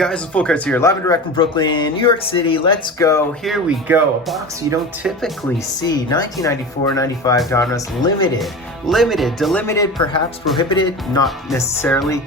guys, it's Fultoncards here, live and direct from Brooklyn, New York City. Let's go. Here we go. A box you don't typically see. 1994-95 Donruss limited, delimited, perhaps prohibited, not necessarily.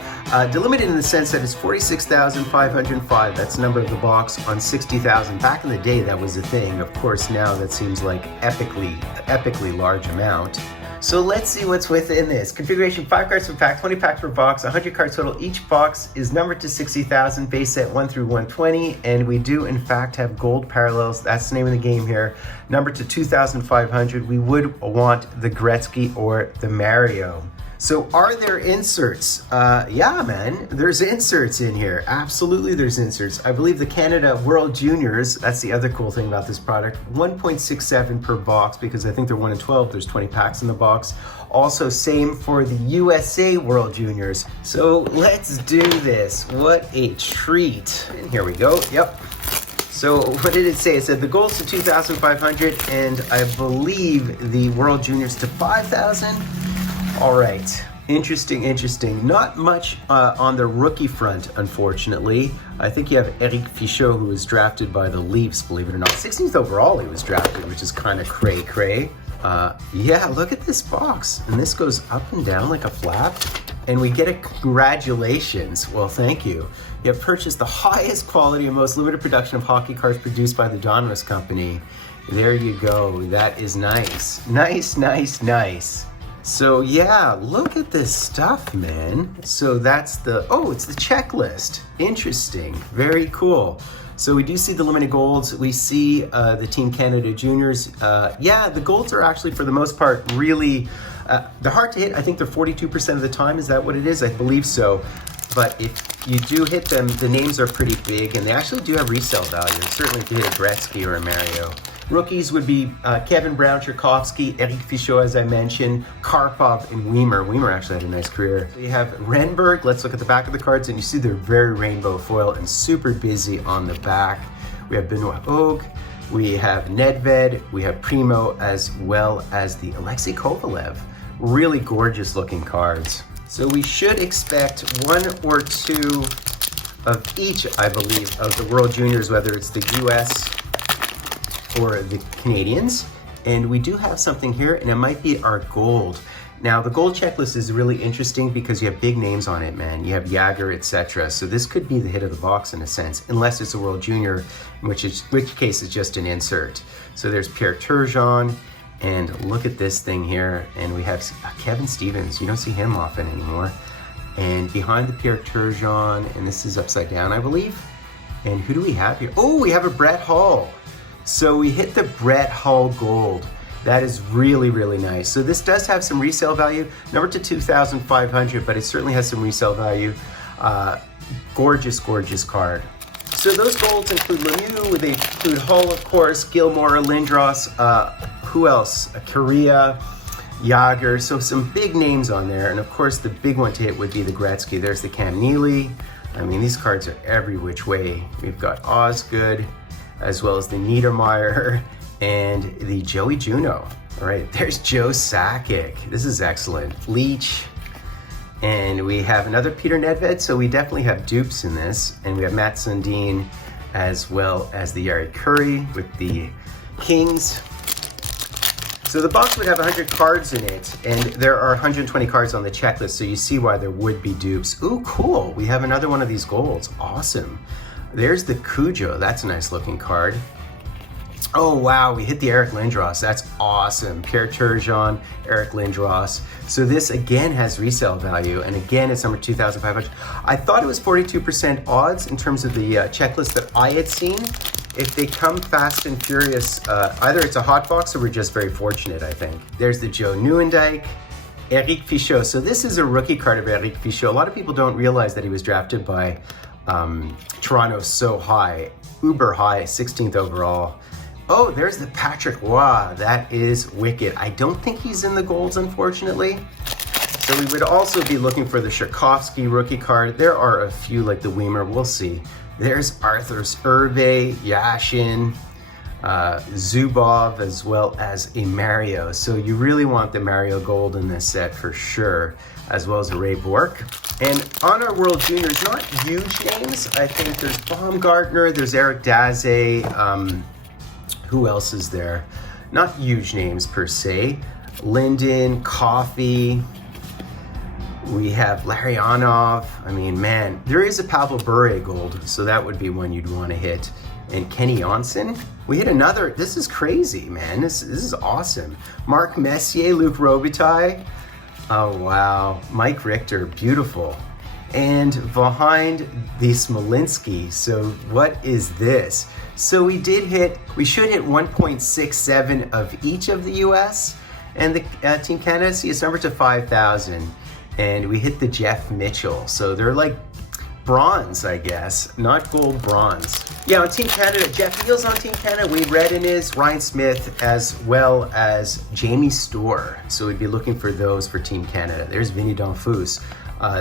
Delimited in the sense that it's 46,505. That's the number of the box on 60,000. Back in the day, that was a thing. Of course, now that seems like epically large amount. So let's see what's within this. Configuration: 5 cards per pack, 20 packs per box, 100 cards total. Each box is numbered to 60,000, base set 1 through 120, and we do in fact have gold parallels. That's the name of the game here. Numbered to 2,500. We would want the Gretzky or the Mario. So are there inserts? Yeah, man, there's inserts in here. Absolutely, there's inserts. I believe the Canada World Juniors, that's the other cool thing about this product, 1.67 per box, because I think they're 1 in 12, there's 20 packs in the box. Also, same for the USA World Juniors. So let's do this. What a treat. And here we go, yep. So what did it say? It said the goals to 2,500, and I believe the World Juniors to 5,000. All right, interesting. Not much on the rookie front, unfortunately. I think you have Eric Fichot, who was drafted by the Leafs, believe it or not. 16th overall he was drafted, which is kind of cray. Yeah, look at this box. And this goes up and down like a flap. And we get a congratulations. Well, thank you. You have purchased the highest quality and most limited production of hockey cards produced by the Donruss Company. There you go. That is nice. Nice. So yeah, look at this stuff, man. So that's it's the checklist. Interesting, very cool. So we do see the limited golds. We see the Team Canada Juniors. Yeah, the golds are actually, for the most part, really, they're hard to hit. I think they're 42% of the time. Is that what it is? I believe so. But if you do hit them, the names are pretty big, and they actually do have resale value. Certainly if you hit a Gretzky or a Mario. Rookies would be Kevin Brown, Tchaikovsky, Eric Fichot, as I mentioned, Karpov, and Weimer. Weimer actually had a nice career. So you have Renberg. Let's look at the back of the cards, and you see they're very rainbow foil and super busy on the back. We have Benoit Hogue, we have Nedved, we have Primo, as well as the Alexei Kovalev. Really gorgeous looking cards. So we should expect 1 or 2 of each, I believe, of the World Juniors, whether it's the US or the Canadians. And we do have something here, and it might be our gold. Now, the gold checklist is really interesting because you have big names on it, man. You have Jagger, etc. So this could be the hit of the box in a sense, unless it's a World Junior, in which case it's just an insert. So there's Pierre Turgeon, and look at this thing here. And we have Kevin Stevens. You don't see him often anymore. And behind the Pierre Turgeon, and this is upside down, I believe. And who do we have here? Oh, we have a Brett Hull. So we hit the Brett Hull gold. That is really nice. So this does have some resale value, numbered to 2,500, but it certainly has some resale value. Gorgeous card. So those golds include Lemieux, they include Hull, of course, Gilmore, Lindros, who else? Correa, Jagger, so some big names on there. And of course, the big one to hit would be the Gretzky. There's the Cam Neely. I mean, these cards are every which way. We've got Osgood, as well as the Niedermeyer and the Joey Juneau. All right, there's Joe Sakic. This is excellent. Leach, and we have another Peter Nedved, so we definitely have dupes in this. And we have Matt Sundin, as well as the Yari Curry with the Kings. So the box would have 100 cards in it, and there are 120 cards on the checklist, so you see why there would be dupes. Ooh, cool, we have another one of these golds, awesome. There's the Cujo, that's a nice looking card. Oh wow, we hit the Eric Lindros, that's awesome. Pierre Turgeon, Eric Lindros. So this again has resale value, and again it's number 2,500. I thought it was 42% odds in terms of the checklist that I had seen. If they come fast and furious, either it's a hot box or we're just very fortunate, I think. There's the Joe Nieuwendyk, Eric Fichot. So this is a rookie card of Eric Fichot. A lot of people don't realize that he was drafted by Toronto so high, uber high, 16th overall. Oh, there's the Patrick Roy. That is wicked. I don't think he's in the golds, unfortunately. So we would also be looking for the Tchaikovsky rookie card. There are a few like the Weimer, we'll see. There's Arthur Irbe, Yashin, Zubov, as well as a Mario. So you really want the Mario Gold in this set for sure, as well as a Ray Bork. And on our World Juniors, not huge names. I think there's Baumgartner, there's Eric Daze. Who else is there? Not huge names per se. Linden, Coffee. We have Larionov. I mean, man, there is a Pavel Bure Gold, so that would be one you'd want to hit. And Kenny Onsen. We hit another. This is crazy, man. This is awesome. Mark Messier, Luc Robitaille. Oh, wow. Mike Richter, beautiful. And behind the Smolinski. So what is this? So we should hit 1.67 of each of the US. And the Team Canada, see, it's numbered to 5,000. And we hit the Jeff Mitchell. So they're like bronze, I guess, not gold, bronze. Yeah, on Team Canada, Jeff Neal's on Team Canada, Wade Redden is, Ryan Smith, as well as Jamie Storr. So we'd be looking for those for Team Canada. There's Vinny Donfus.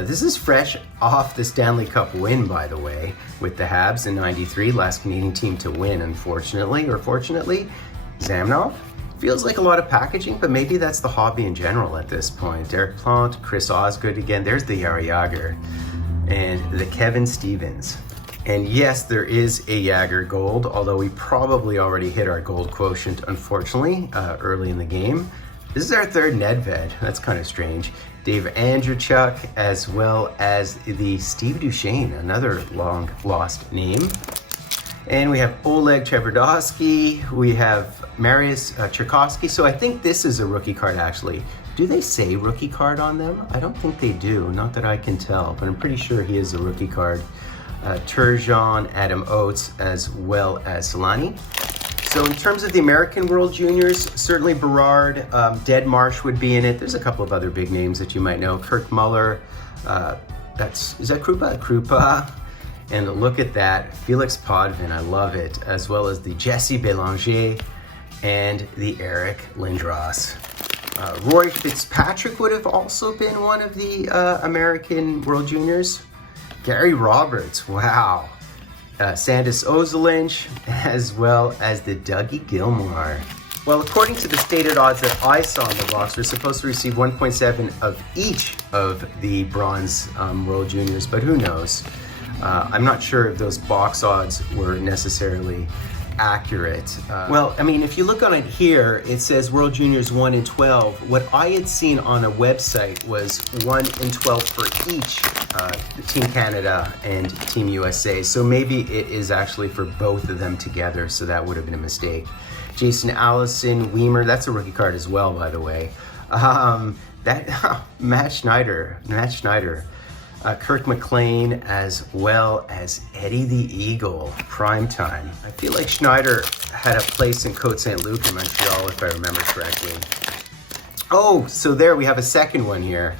This is fresh off the Stanley Cup win, by the way, with the Habs in '93, last Canadian team to win, unfortunately, or fortunately. Zamnov. Feels like a lot of packaging, but maybe that's the hobby in general at this point. Derek Plant, Chris Osgood again. There's the Yari Yager and the Kevin Stevens. And yes, there is a Yager Gold, although we probably already hit our gold quotient, unfortunately, early in the game. This is our third Nedved. That's kind of strange. Dave Andrechuk, as well as the Steve Duchesne, another long lost name. And we have Oleg Tverdovsky, we have Marius Cherkovsky. So I think this is a rookie card, actually. Do they say rookie card on them? I don't think they do, not that I can tell, but I'm pretty sure he is a rookie card. Turgeon, Adam Oates, as well as Solani. So in terms of the American World Juniors, certainly Berard, Dead Marsh would be in it. There's a couple of other big names that you might know. Kirk Muller, is that Krupa? Krupa. And look at that, Felix Potvin, I love it, as well as the Jesse Belanger and the Eric Lindros. Roy Fitzpatrick would have also been one of the American World Juniors. Gary Roberts, wow. Sandis Ozolinsh, as well as the Dougie Gilmore. Well, according to the stated odds that I saw in the box, we're supposed to receive 1.7 of each of the bronze World Juniors, but who knows? I'm not sure if those box odds were necessarily accurate. Well, I mean, if you look on it here, it says World Juniors 1 in 12. What I had seen on a website was 1 in 12 for each Team Canada and Team USA. So maybe it is actually for both of them together, so that would have been a mistake. Jason Allison, Weimer, that's a rookie card as well, by the way. Matt Schneider. Kirk McLean, as well as Eddie the Eagle, primetime. I feel like Schneider had a place in Côte Saint-Luc in Montreal, if I remember correctly. Oh, so there we have a second one here.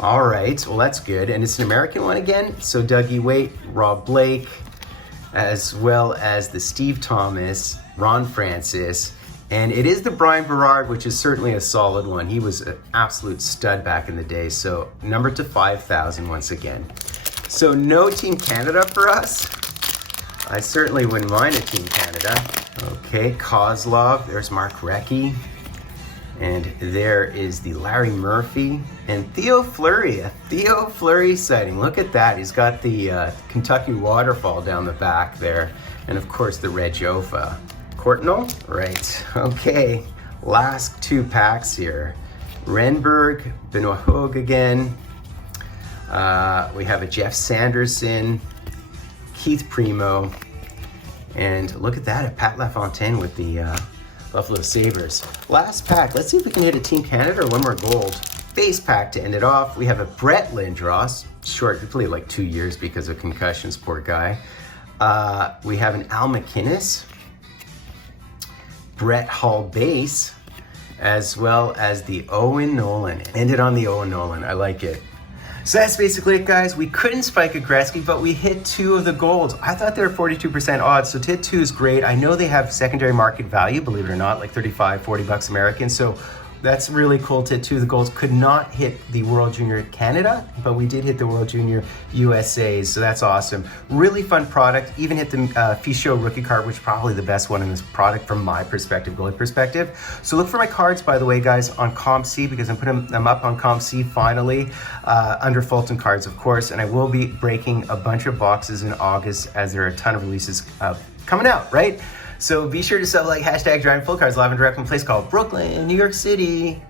All right, well that's good. And it's an American one again. So Dougie Waite, Rob Blake, as well as the Steve Thomas, Ron Francis, and it is the Brian Berard, which is certainly a solid one. He was an absolute stud back in the day. So numbered to 5,000 once again. So no Team Canada for us. I certainly wouldn't mind a Team Canada. Okay, Kozlov, there's Mark Recchi. And there is the Larry Murphy and Theo Fleury, a Theo Fleury sighting. Look at that, he's got the Kentucky waterfall down the back there. And of course the red Jofa. Courtnall? Right, okay. Last two packs here. Renberg, Benoit Hogue again. We have a Jeff Sanderson, Keith Primo, and look at that, a Pat LaFontaine with the Buffalo Sabres. Last pack, let's see if we can hit a Team Canada or one more gold. Base pack to end it off. We have a Brett Lindros, short, he played like 2 years because of concussions, poor guy. We have an Al McInnes, Brett Hall base, as well as the Owen Nolan. Ended on the Owen Nolan, I like it. So that's basically it, guys. We couldn't spike a Gretzky, but we hit 2 of the golds. I thought they were 42% odds, so to hit 2 is great. I know they have secondary market value, believe it or not, like 35, 40 bucks American. So That's really cool too. The golds could not hit the World Junior Canada, but we did hit the World Junior USA, so that's awesome. Really fun product. Even hit the Fichot rookie card, which is probably the best one in this product from my perspective, goalie perspective. So look for my cards, by the way, guys, on ComC, because I'm putting them up on ComC finally, under Fultoncards, of course, and I will be breaking a bunch of boxes in August as there are a ton of releases coming out, right? So be sure to sub like hashtag Driving Full Cards live and direct from a place called Brooklyn, New York City.